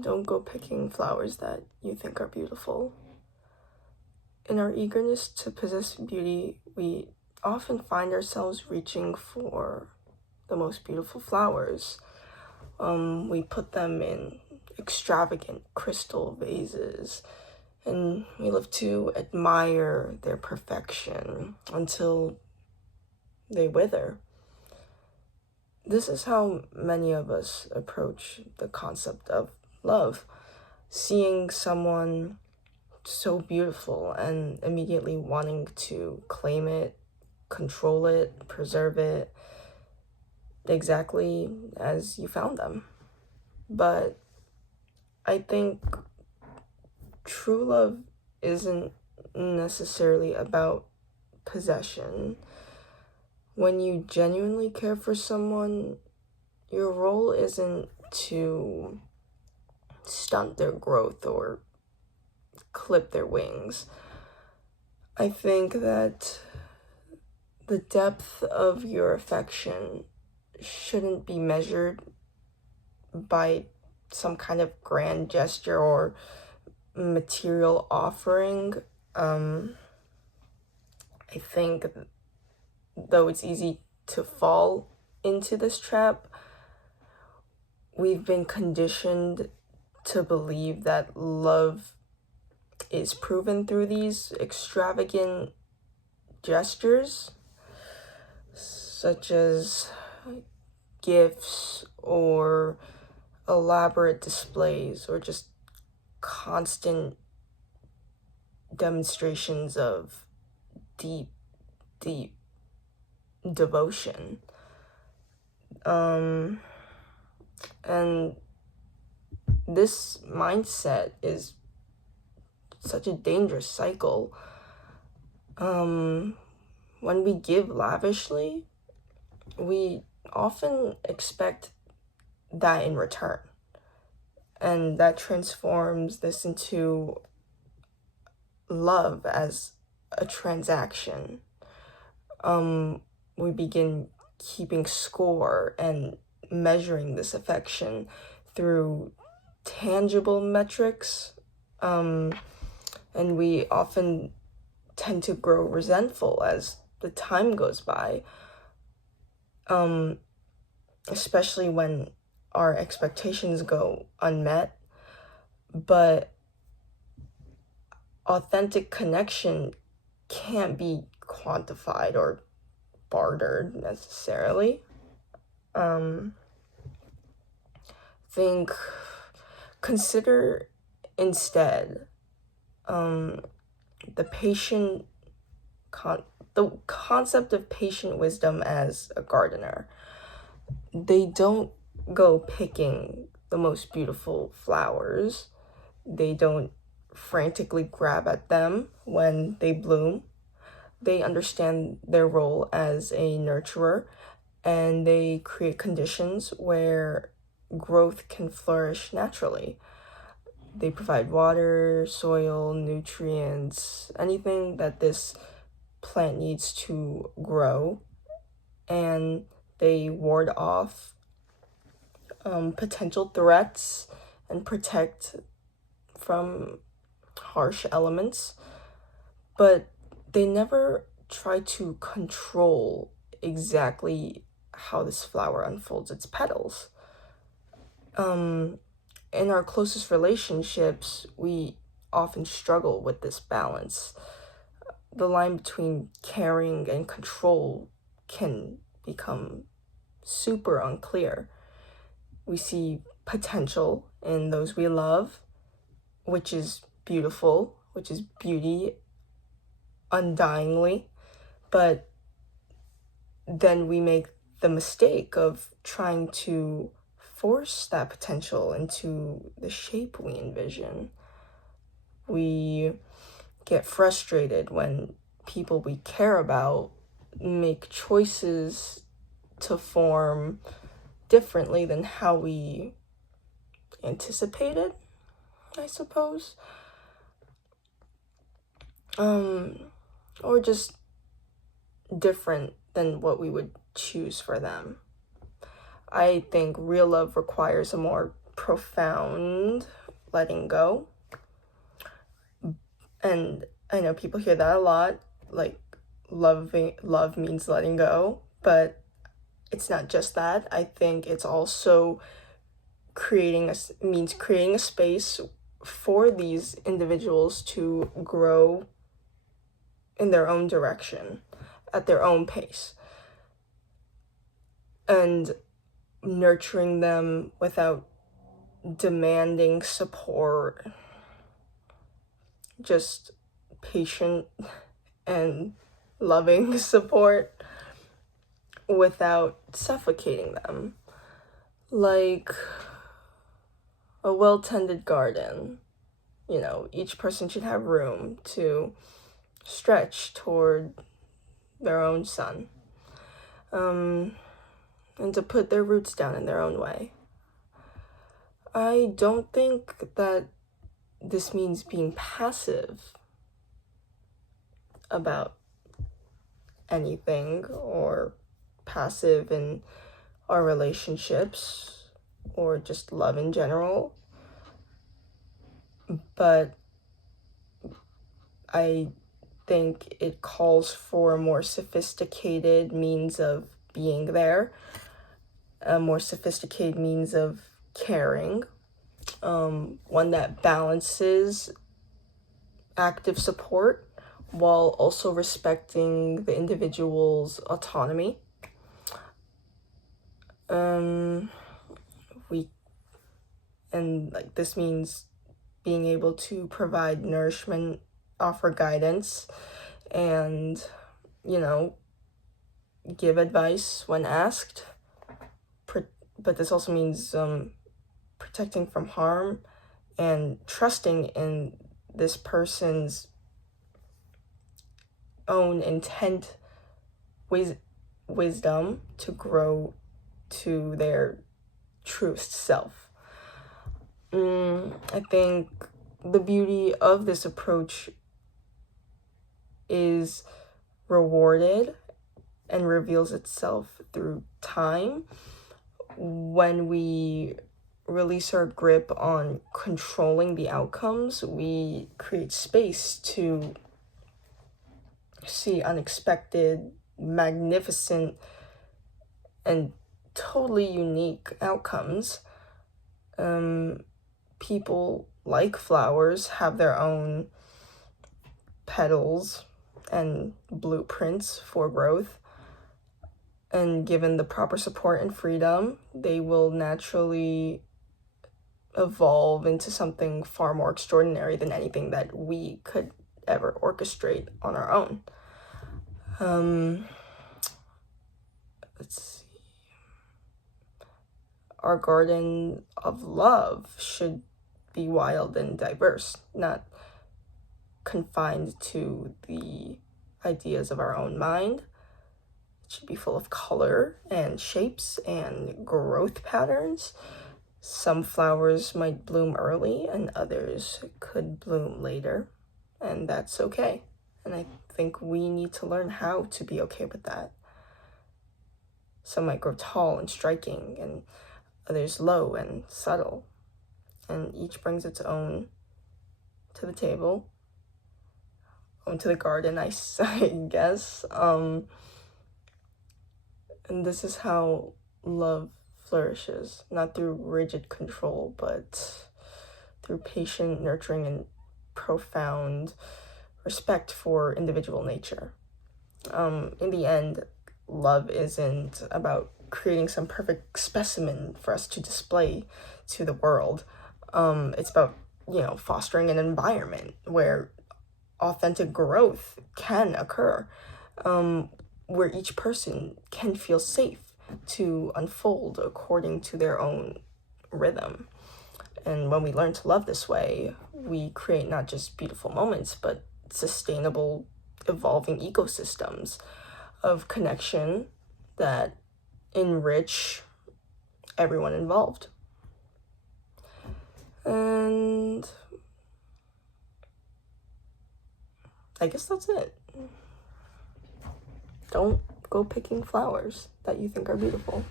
don't go picking flowers that you think are beautiful. In our eagerness to possess beauty, we often find ourselves reaching for the most beautiful flowers. We put them in extravagant crystal vases, and we love to admire their perfection until they wither. This is how many of us approach the concept of love, seeing someone so beautiful and immediately wanting to claim it, control it, preserve it, exactly as you found them. But I think true love isn't necessarily about possession. When you genuinely care for someone, your role isn't to stunt their growth or clip their wings. I think that the depth of your affection shouldn't be measured by some kind of grand gesture or material offering. I think, though it's easy to fall into this trap, we've been conditioned to believe that love is proven through these extravagant gestures, such as gifts or elaborate displays or just constant demonstrations of deep, deep devotion. And this mindset is such a dangerous cycle. When we give lavishly, we often expect that in return. And that transforms this into love as a transaction. We begin keeping score and measuring this affection through tangible metrics, and we often tend to grow resentful as the time goes by, especially when our expectations go unmet. But authentic connection can't be quantified or bartered necessarily. Consider instead the concept of patient wisdom as a gardener. They don't go picking the most beautiful flowers. They don't frantically grab at them when they bloom. They understand their role as a nurturer, and they create conditions where growth can flourish naturally. They provide water, soil, nutrients, anything that this plant needs to grow, and they ward off potential threats and protect from harsh elements. But they never try to control exactly how this flower unfolds its petals. In our closest relationships, we often struggle with this balance. The line between caring and control can become super unclear. We see potential in those we love, which is beautiful, which is beauty undyingly, but then we make the mistake of trying to force that potential into the shape we envision. We get frustrated when people we care about make choices to form differently than how we anticipated, I suppose. Or just different than what we would choose for them. I think real love requires a more profound letting go. And I know people hear that a lot, like love means letting go, but it's not just that. I think it's also creating a space for these individuals to grow in their own direction, at their own pace, and nurturing them without demanding support, just patient and loving support without suffocating them. Like a well-tended garden, each person should have room to stretch toward their own sun, and to put their roots down in their own way. I don't think that this means being passive about anything, or passive in our relationships, or just love in general. But I think it calls for a more sophisticated means of being there, a more sophisticated means of caring, one that balances active support while also respecting the individual's autonomy. This means being able to provide nourishment, offer guidance, and give advice when asked. But this also means protecting from harm and trusting in this person's own intent, wisdom to grow to their truest self. I think the beauty of this approach is rewarded and reveals itself through time when we release our grip on controlling the outcomes. We create space to see unexpected, magnificent, and totally unique outcomes. People, like flowers, have their own petals and blueprints for growth, and given the proper support and freedom, they will naturally evolve into something far more extraordinary than anything that we could ever orchestrate on our own. Let's see. Our garden of love should be wild and diverse, not confined to the ideas of our own mind. It should be full of color and shapes and growth patterns. Some flowers might bloom early and others could bloom later, and that's okay. And I think we need to learn how to be okay with that. Some might grow tall and striking, and others low and subtle, and each brings its own to the table, own to the garden, I guess. And this is how love flourishes, not through rigid control, but through patient nurturing and profound respect for individual nature. In the end, love isn't about creating some perfect specimen for us to display to the world. It's about, fostering an environment where authentic growth can occur, where each person can feel safe to unfold according to their own rhythm. And when we learn to love this way, we create not just beautiful moments, but sustainable, evolving ecosystems of connection that enrich everyone involved. And I guess that's it. Don't go picking flowers that you think are beautiful.